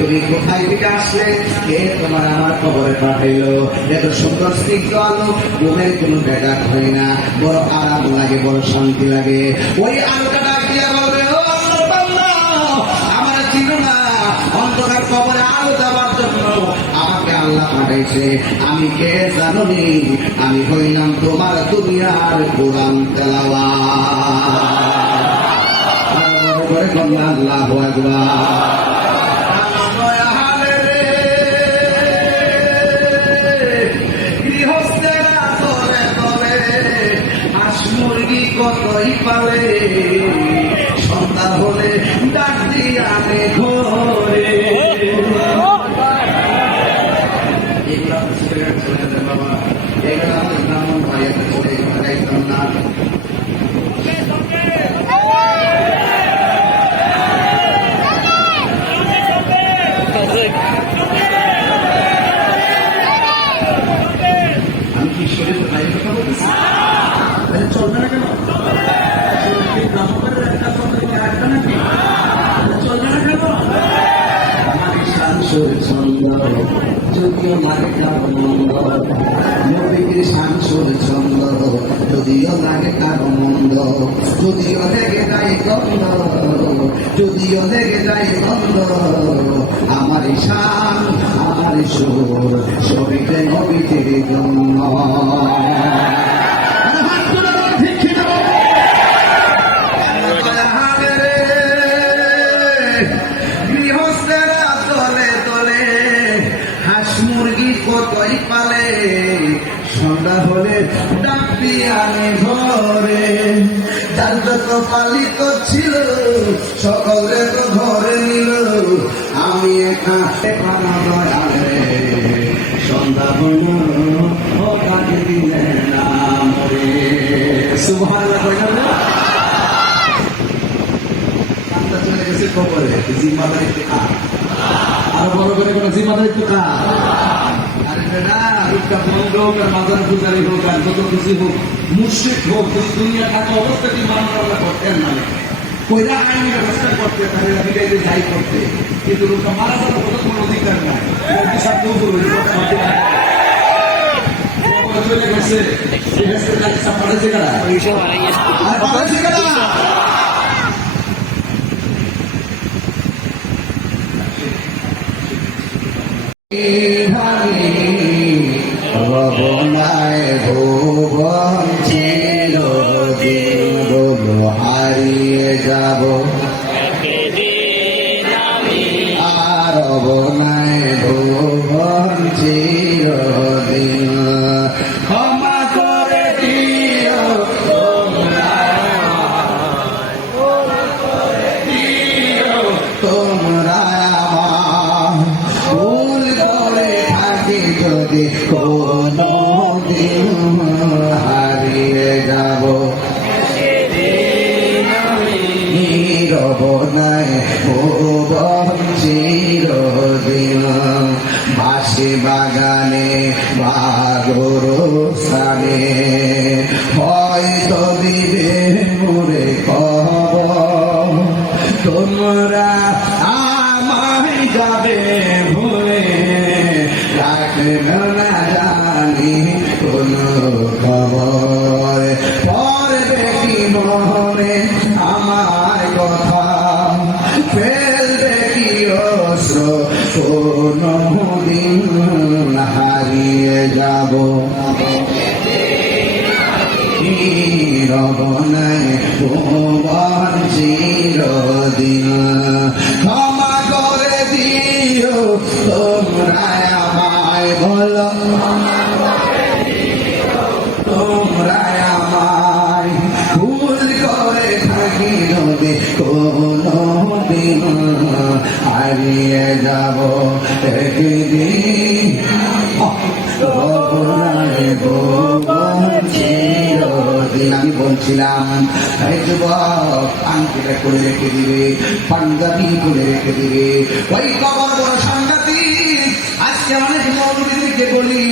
তুমি কোথায় থেকে আসলে কে তোমার আমার খবরে পাঠাইলো? এত সুন্দর স্নিগ্ধ আলো ঘুমের কোনো ব্যাঘাত হয় না। বড় আরাম লাগে, বড় শান্তি লাগে। ওই আলোটা আমি কে জানি আমি হইলাম তোমার দুনিয়ার কোরআন তেলাওয়া আল্লাহ গৃহস্থেরা পালে সন্ধ্যা হলে ডাক দিয়ে আনে ঘরে। বাবা। এগুলো দেখতাম না আমি কি শরীর ভাইয়ের কথা বলতেছি তাহলে চলবে না কেন আসলে কি ব্রাহ্মণের একটা চলবে কি আরেকটা নাকি তাহলে চলবে না কেন আমার শামসুর ছন্দ যদিও লাগে কার মন্দ নবীর শামসুর ছন্দ যদিও লাগে কার মন্দ যদিও লেগে যায় গন্ধ যদিও লেগে যায় গন্ধ আমার শান আমার সুর সবিতে নবীদের জন্য। সন্ধ্যা হলে ডাক দিয়ে আনে ঘরে। যার যত পালিত ছিল সকলে তো ঘরে নিল। আমি একা পানা দয়ালে সন্ধ্যা ও কাকে দিলে না মরে। না? চলে গেছে কবরে জিম্মাদারি একটু খা আরও বড় করে কোনো জিম্মাদারি একটু খা আরে বেটা রূপটা বন্ধ হোক আর মাজার পূজারি হোক আর যত খুশি হোক মুর্শিদ হোক, যদি দুনিয়া থাকা অবস্থাটি মানুষ করতেন না। কইরা আইনি ব্যবস্থা করতে, তাহলে যাই করতে। কিন্তু মারা কোনো অধিকার নাই। চলে গেছে। ভুবন ছিল দিন হারিয়ে যাব আর রবনায় ভুবন ছিল দিন নাই দিন চিরদিন বাগানে হারিয়ে যাব রবনায় ভুবন চিরদিন। ক্ষমা করে দিও তোমরা আমায় বলো। তোমরা আমায় ভুল করে থাকি নদী কোনো দিন হারিয়ে যাব একদিন। আমি বলছিলাম আংটিটা করে রেখে দিবে পাঞ্জাবি করে রেখে দিবে ওই কবর বড় সাংঘাতিক আজকে অনেক মৌলবীদেরকে বলি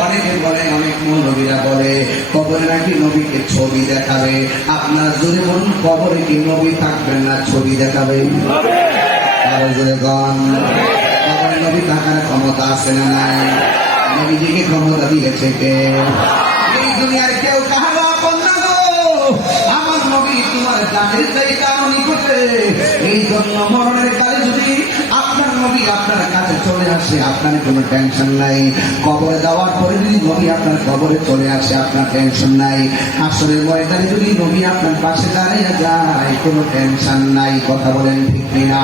অনেকে বলে অনেক মৌলবীরা বলে কবরে নাকি নবীকে ছবি দেখাবে আপনার যদি বলুন কবরে কি নবী থাকবেন না ছবি দেখাবে আরও জোরে কবরে নবী থাকার ক্ষমতা আছে না নাই নবীজিকে ক্ষমতা দিয়েছে কে এই দুনিয়ার কেউ কাহার আমার নবী তোমার জানের চাইতে আমি করতে এই জন্য মরণের কালে যদি আপনার টেনশন নাই কবরে দেওয়ার পরে যদি নবী আপনার কবরে চলে আসে আপনার টেনশন নাই আসলে ময়দানে যদি নবী আপনার পাশে দাঁড়িয়ে যায় কোনো টেনশন নাই কথা বলেন ঠিক না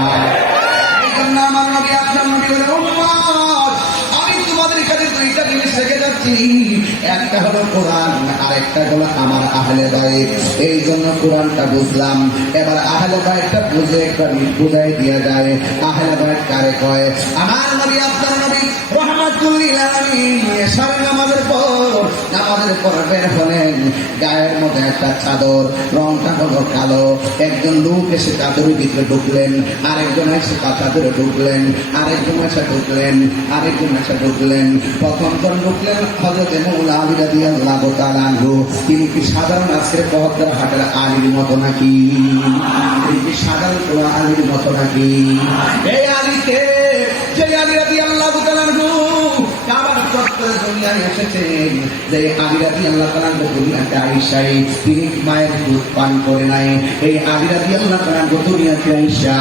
একটা হলো কোরআন, আরেকটা হলো আমার আহলে বাইত। এই জন্য কোরআনটা বুঝলাম। এবার আহলে বাইতটা বুঝে একটা বুঝাই দিয়ে যায়। আহলে বাইত কারে কয়? আমার নবী, আপনার নবী, রহমাতুল্লিল আলামিন নামাজের পর বের হলেন। গায়ের মধ্যে একটা চাদর, রংটা হলো কালো। একজন লোক এসে চাদরের ভিতরে ঢুকলেন, আরেকজন এসে চাদরে ঢুকলেন, আরেকজন এসে ঢুকলেন, আরেকজন এসে ঢুকলেন। প্রথম জন ঢুকলেন হজরত মৌলা আবিরা দিয়ে আল্লাহ তালানহু তিনি কি সাধারণ আজকের পহদ্দার হাটের আলির মতো নাকি? তিনি কি সাধারণ আলির মতো নাকি? এই আলিকে দুনিয়ায় এসেছেন যে আলিরা দিয়ে আল্লাহ তালানহু দুনিয়াতে আইসাই তিনি মায়ের দুধ পান করে নাই। এই আলিরা দিয়ে আল্লাহ তালানহু দুনিয়াতে আইসা